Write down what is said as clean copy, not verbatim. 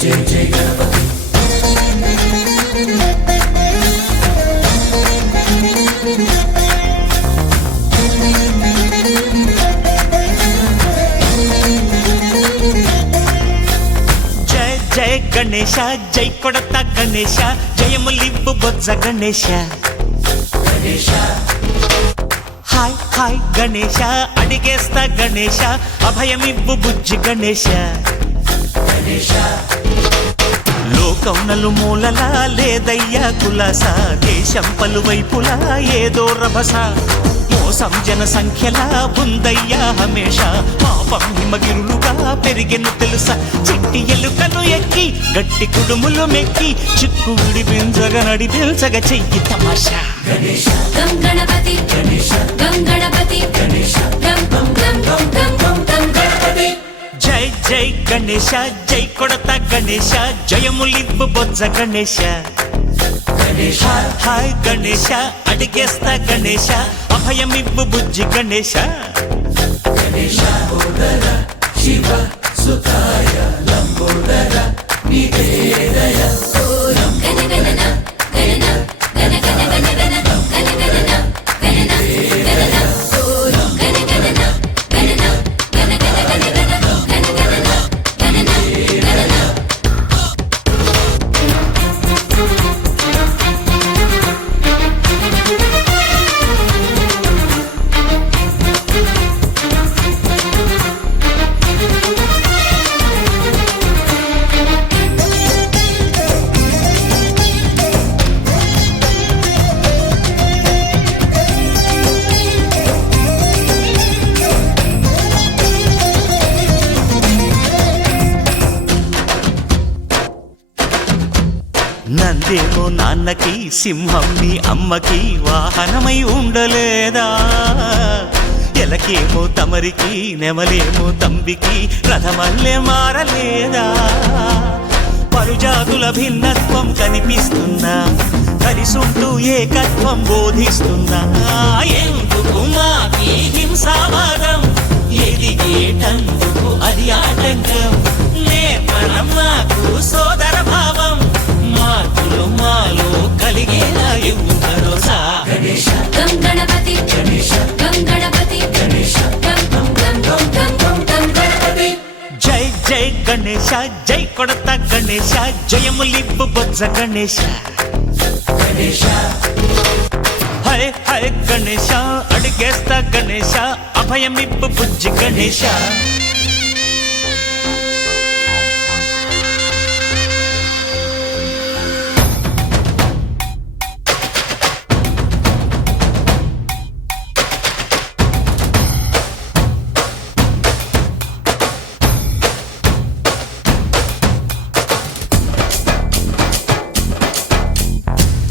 जय जय गणपति जय जय गणेश जय कोडता गणेश जयमुलिब्बु बोज्ज गणेश गणेश हाय हाय गणेश अडिगेस्ता गणेश अभयमिब्बु बुज्जि गणेश गणेश లోకం నలుమూలలా లేదయ్యా కులాస దేశం పలువైపులా ఏదో రభస మోసం జన సంఖ్యలా ఉందయ్యా హమేష పాపం హిమగిరులుగా పెరిగెను తెలుసా చిట్టి ఎలుకను ఎక్కి గట్టి కుడుములు మెక్కి చిక్కు విడిపించగా నడిపించగా చెయ్యి తమాషా गणेश गं गणपति गणेश गं गणपति गणेश गं गं गं गं गं गं गणपति జై జై గణేశ జై కొడత గణేశ జయములిబ్బు బొజ్జ గణేశ गणेश హాయ్ గణేశ అడిగేస్తా గణేశ అభయమిబ్బు బుజ్జి గణేశ गणेश लंबोदर शिव सुताय लंबोदर निवेदय गण गणना गणना गण गण गण गण गण गणना गणना गणना गण गणना गणना गण गण गण गण गण गणना गणना गणना నందేమో నాన్నకి సింహం నీ అమ్మకి వాహనమై ఉండలేదా ఎలకేమో తమరికి నెమలేమో తంబికి రథమల్లే మారలేదా పరుజాతుల భిన్నత్వం కనిపిస్తున్నా కలిసుంటూ ఏకత్వం బోధిస్తున్నా ఎందుకు మాకి హింసావాదం ఎదిగేటందుకు అది ఆటంకం నేర్పడం మాకు సోదర భావం మార్పులు మాలో కలిగేలా ఇవ్వు భరోసా गणेश गं गणपति गणेश गं गणपति गणेश गं गं गं गं गं गं गणपति జై జై గణేశ జై కొడత గణేశ జయములిబ్బు బొజ్జ గణేశ गणेश హై హై గణేశ అడిగేస్తా గణేశ అభయమిబ్బు బుజ్జి గణేశ